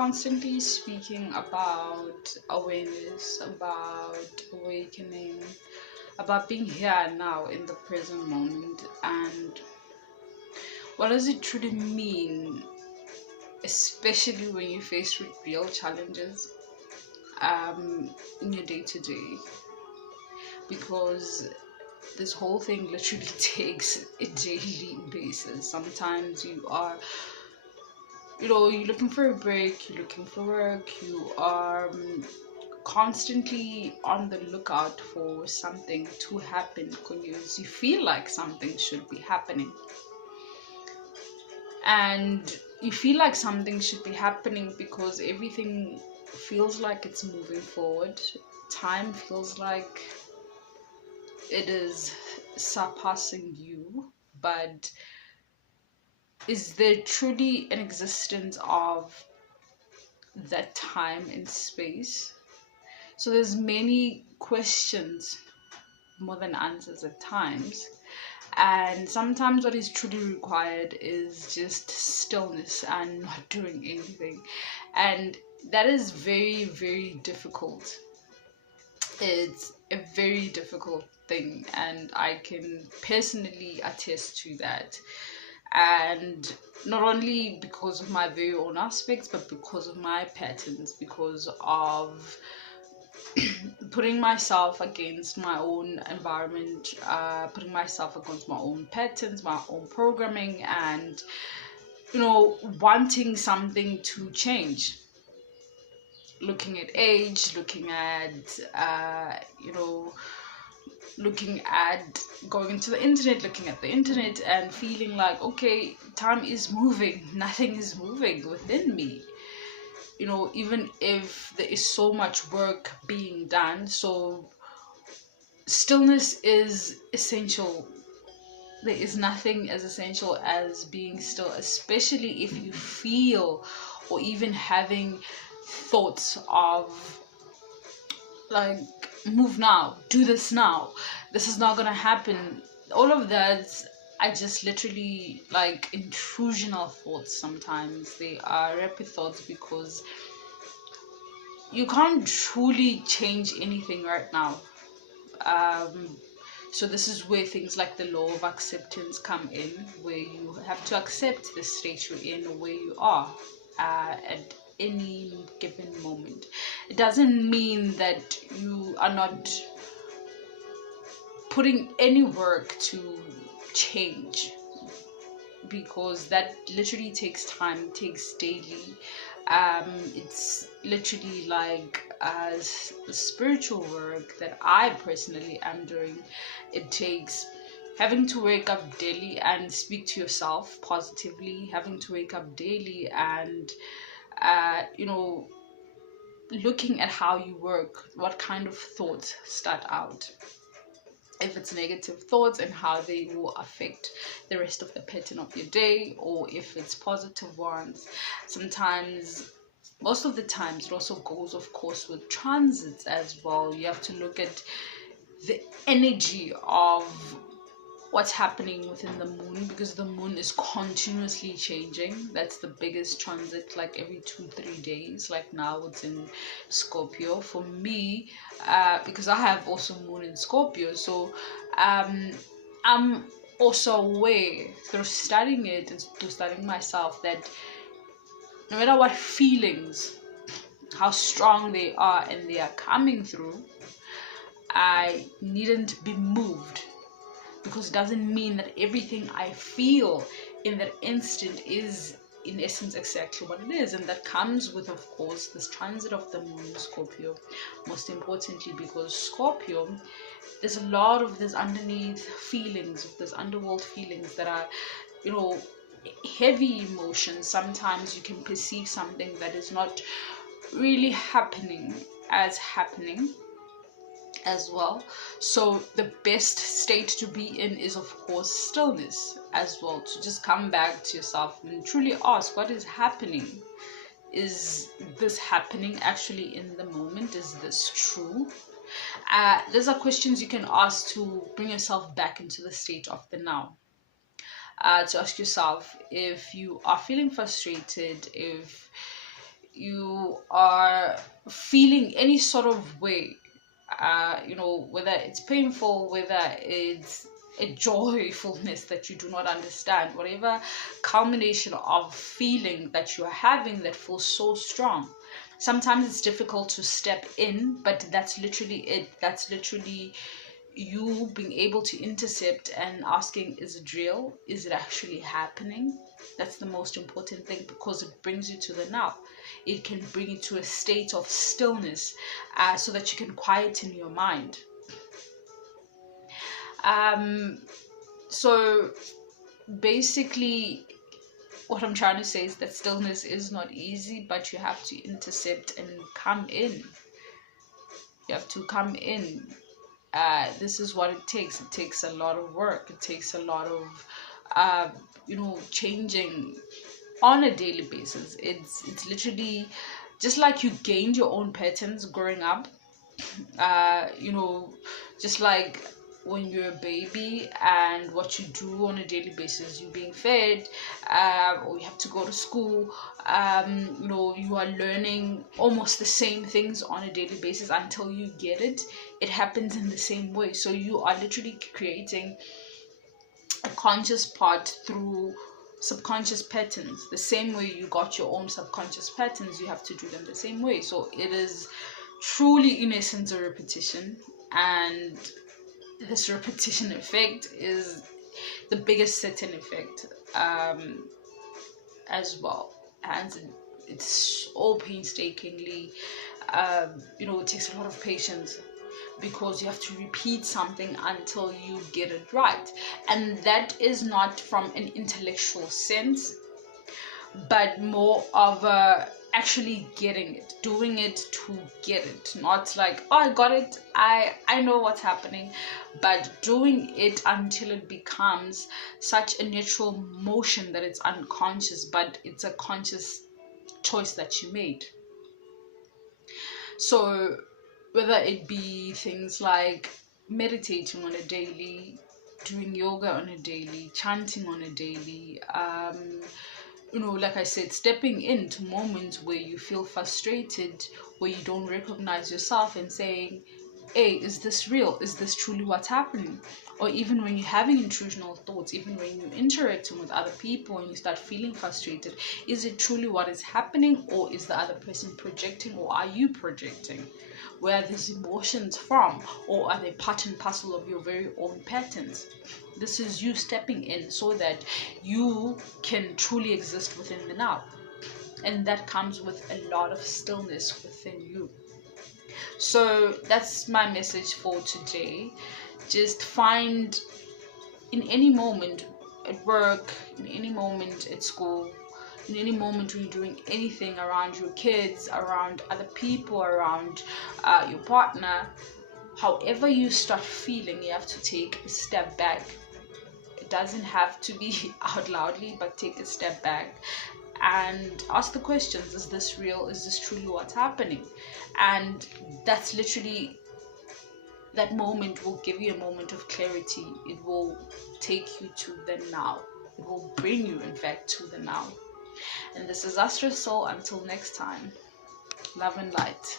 constantly speaking about awareness, about awakening, about being here and now in the present moment, and what does it truly mean, especially when you're faced with real challenges in your day to day, because this whole thing literally takes a daily basis. Sometimes you're looking for a break, you're looking for work, you are constantly on the lookout for something to happen because you feel like something should be happening. And you feel like something should be happening because everything feels like it's moving forward. Time feels like it is surpassing you, but is there truly an existence of that time and space? So there's many questions more than answers at times, and sometimes what is truly required is just stillness and not doing anything, and that is very, very difficult. It's a very difficult thing, and I can personally attest to that. And not only because of my very own aspects, but because of my patterns, because of putting myself against my own environment, putting myself against my own patterns, my own programming, and wanting something to change. Looking at age, looking at going into the internet, looking at the internet, and feeling like, okay, time is moving, nothing is moving within me. Even if there is so much work being done, so stillness is essential. There is nothing as essential as being still, especially if you feel or even having thoughts of like, move now, do this now, this is not gonna happen. All of that I just literally like intrusional thoughts. Sometimes they are rapid thoughts because you can't truly change anything right now. So this is where things like the law of acceptance come in, where you have to accept the state you're in or where you are at any given moment. It doesn't mean that you are not putting any work to change, because that literally takes time, takes daily. It's literally like spiritual work that I personally am doing. It takes having to wake up daily and speak to yourself positively, having to wake up daily and looking at how you work, what kind of thoughts start out, if it's negative thoughts and how they will affect the rest of the pattern of your day, or if it's positive ones. Sometimes, most of the times, it also goes, of course, with transits as well. You have to look at the energy of what's happening within the moon, because the moon is continuously changing. That's the biggest transit, like every 2-3 days. Like now it's in Scorpio for me, because I have also moon in Scorpio, so I'm also aware through studying it and through studying myself that no matter what feelings, how strong they are and they are coming through, I needn't be moved, because it doesn't mean that everything I feel in that instant is in essence exactly what it is. And that comes with, of course, this transit of the moon in Scorpio, most importantly, because Scorpio, there's a lot of this underneath feelings, of this underworld feelings that are heavy emotions. Sometimes you can perceive something that is not really happening as well. So the best state to be in is, of course, stillness as well, to just come back to yourself and truly ask, what is happening? Is this happening actually in the moment? Is this true? Those are questions you can ask to bring yourself back into the state of the now. To ask yourself, if you are feeling frustrated, if you are feeling any sort of way, whether it's painful, whether it's a joyfulness that you do not understand, whatever culmination of feeling that you're having that feels so strong. Sometimes it's difficult to step in, but that's literally it. That's literally you being able to intercept and asking, is it real? Is it actually happening? That's the most important thing, because it brings you to the now. It can bring you to a state of stillness, so that you can quieten your mind. So basically, what I'm trying to say is that stillness is not easy, but you have to intercept and come in. You have to come in. This is what it takes. It takes a lot of work. It takes a lot of changing on a daily basis. It's literally just like you gained your own patterns growing up. Just like when you're a baby and what you do on a daily basis, you're being fed, or you have to go to school, you are learning almost the same things on a daily basis until you get it. It happens in the same way. So you are literally creating a conscious part through subconscious patterns. The same way you got your own subconscious patterns, you have to do them the same way. So it is truly, in essence, a repetition, and this repetition effect is the biggest certain effect, as well. And it's all painstakingly, it takes a lot of patience, because you have to repeat something until you get it right. And that is not from an intellectual sense, but more of a actually getting it, doing it to get it. Not like, oh, I got it, I know what's happening, but doing it until it becomes such a natural motion that it's unconscious, but it's a conscious choice that you made. So whether it be things like meditating on a daily, doing yoga on a daily, chanting on a daily, like I said, stepping into moments where you feel frustrated, where you don't recognize yourself, and saying, hey, is this real? Is this truly what's happening? Or even when you're having intrusional thoughts, even when you're interacting with other people and you start feeling frustrated, is it truly what is happening, or is the other person projecting, or are you projecting? Where are these emotions from, or are they part and parcel of your very own patterns? This is you stepping in so that you can truly exist within the now. And that comes with a lot of stillness within you. So that's my message for today. Just find, in any moment at work, in any moment at school, in any moment when you're doing anything around your kids, around other people, around your partner, however you start feeling, you have to take a step back. It doesn't have to be out loudly, but take a step back and ask the questions. Is this real? Is this truly what's happening? And that's literally, that moment will give you a moment of clarity. It will take you to the now. It will bring you, in fact, to the now. And this is Astro. Until next time, love and light.